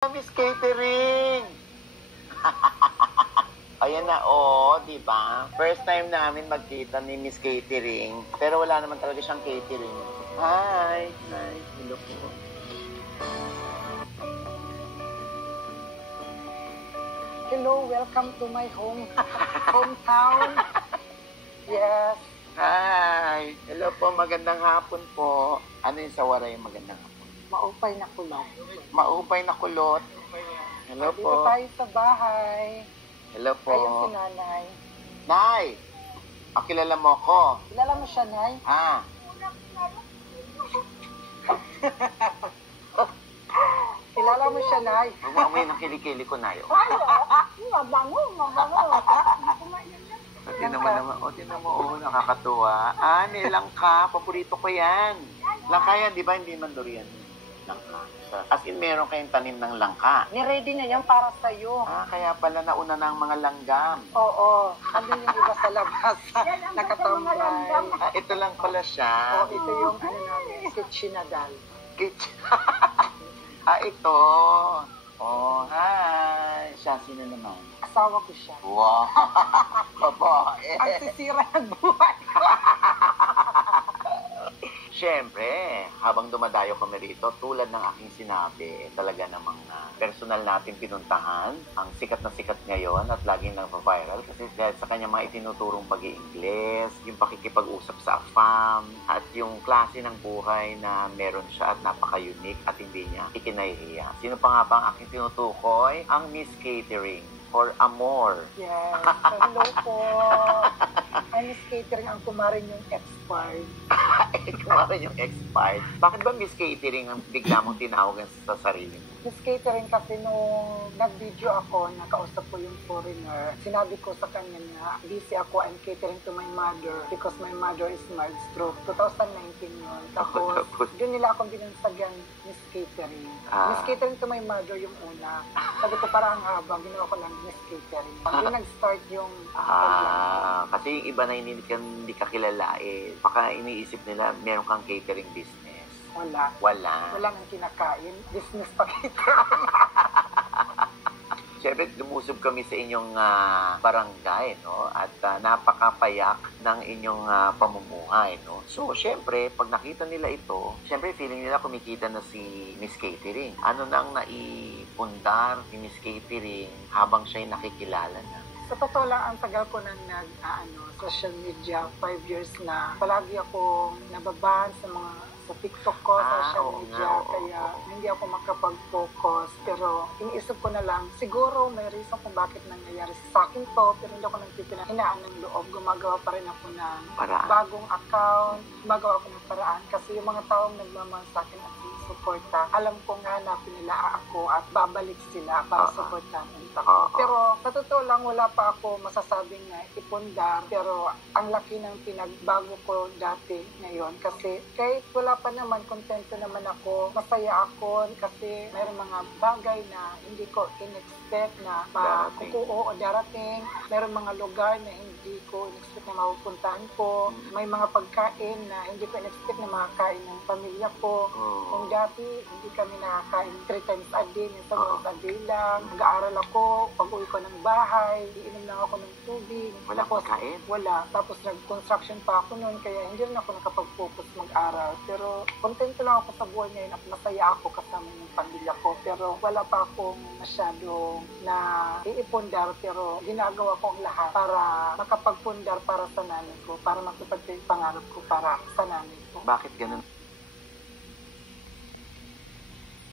Miss Catering! Ayan na, oh, di ba? First time namin magkita ni Miss Catering, pero wala naman talaga siyang catering. Hi! Hi! Hello po. Hello, welcome to my hometown. Yes. Hi! Hello po, magandang hapon po. Ano yung sawaray magandang hapon? Maupay na kulot. Maupay na kulot. Hello Dito po. tayo sa bahay. Hello po. Ayun si nanay. Nay! Kilala mo ko. Kilala mo siya, nay? Ah, Kilala mo siya, nay? umamoy ng kilikili ko na yun. Mabango. Tinan mo, nakakatuwa. Langka, paborito ko yan. Langka yan, di ba? Hindi man durian. Langka. As in, meron kayong tanim ng langka. Ni-ready na yan para sa'yo. Kaya pala nauna na ang mga langgam. Oo. Andun yung iba sa labas. Nakatambay. Ito lang pala siya. Ito yung namin, kitchenadal. Ito. Oh, hi. Siya, sino naman? Asawa ko siya. Wow. Babae. Ang sisira ng buhay ko. Siyempre, habang dumadayo kami rito, tulad ng aking sinabi, talaga namang personal natin pinuntahan, ang sikat na sikat ngayon at laging nang-viral kasi dahil sa kanyang mga itinuturong pag-i-Ingles, yung pakikipag-usap sa AFAM, at yung klase ng buhay na meron siya at napaka-unique at hindi niya ikinahihiya. Sino pa nga ba ang aking tinutukoy? Ang Miss Catering or Amor. Yes. Hello po. I'm Miss Catering, ang kumarin yung expired. Kumarin yung expired. Bakit ba Miss Catering ang bigla mong tinawag sa sarili mo? Miss Catering kasi nung nag-video ako, nakausap ko yung foreigner, sinabi ko sa kanya na busy ako, I'm catering to my mother because my mother is mild stroke. 2019 yun. Tapos, doon nila akong binansagan Miss Catering. Miss Catering to my mother yung una. Sabi ko parang haba, ginawa ko lang Miss Catering. Doon nag-start yung kasi yung iba na hindi ka kilala, baka iniisip nila meron kang catering business. Wala. Wala nang kinakain. Business pa catering. Siyempre, lumusob kami sa inyong barangay, no? At napakapayak ng inyong pamumuhay, no? So, siyempre, pag nakita nila ito, siyempre, feeling nila kumikita na si Miss Catering. Ano nang naipundar ni Miss Catering habang siya'y nakikilala na? Sa totoo lang, ang tagal ko nang social media, 5 years na. Palagi akong nababan sa TikTok ko, social media, kaya hindi ako makapag-focus. Pero iniisip ko na lang, siguro may reason kung bakit nangyayari sa akin to, pero hindi ako nagpipinahinaan ng loob. Gumagawa pa rin ako ng bagong account, gumagawa ako ng paraan. Kasi yung mga taong nagmamahal sa akin at suporta, alam ko nga na pinila ako at babalik sila para supportahan ako. Pero sa totoo lang, wala pa ako masasabing na ipundar, pero ang laki ng pinagbago ko dati ngayon kasi kahit wala pa naman, kontento naman ako, masaya ako kasi mayroong mga bagay na hindi ko in-expect na makukuo o darating, mayroong mga lugar na hindi ko in-expect na mapupuntahan ko, may mga pagkain na hindi ko in-expect na makakain ng pamilya ko. Kung dati, hindi kami nakakain 3 times a day, minsan once a day lang. Nag-aaral ako, pag-uwi ko ng bahay, iinom lang ako ng tubig. Wala pagkain? Wala. Tapos nag-construction pa ako noon, kaya hindi rin ako nakapag-focus mag-aral. Pero kontento lang ako sa buhay ngayon at masaya ako kasama ng pamilya ko. Pero wala pa akong masyadong na iipundar, pero ginagawa ko ang lahat para makapagpundar para sa nanay ko, para matupad yung pangarap ko para sa nanay ko. Bakit ganun?